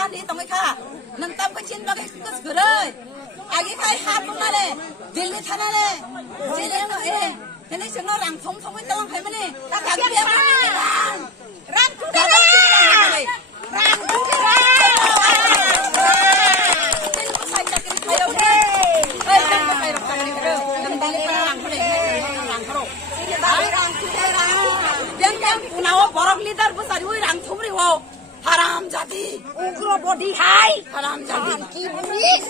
ban đi tông cái kha nâng tâm cái chín bao cái cứ rồi ai cái hạt luôn này Delhi thằng này Delhi nó thế này chúng nó làm thông cái tông phải mấy này ta cả cái ram chú đây ram chú borok leader besar itu orang thumri ho haram jadi ukro body hai haram jadi ki buris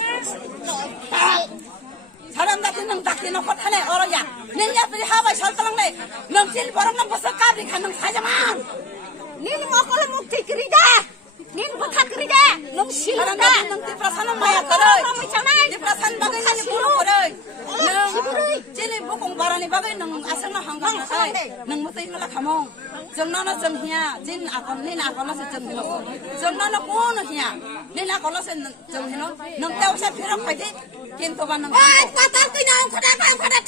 haram jadi nang tak ni nak kata ni orang ya nenya beri hawa shal talang ni nang sil borok nang pasakar di kandang sajaman ni mau kalau mukti kerja ni bukan kerja nang sil nang ti prasana maya terus di prasana bagai ni puluh terus nang jadi bukong barani bagai nang asal nang hanggang nang mesti ngelak hamong Jomna na jomhia, jin akon ni na akon se jomhino. Jomna na kono hia, ni na akon se jomhino. Nang tau se phirok phai di, kinto ban nang. Ai, patal tu nang khada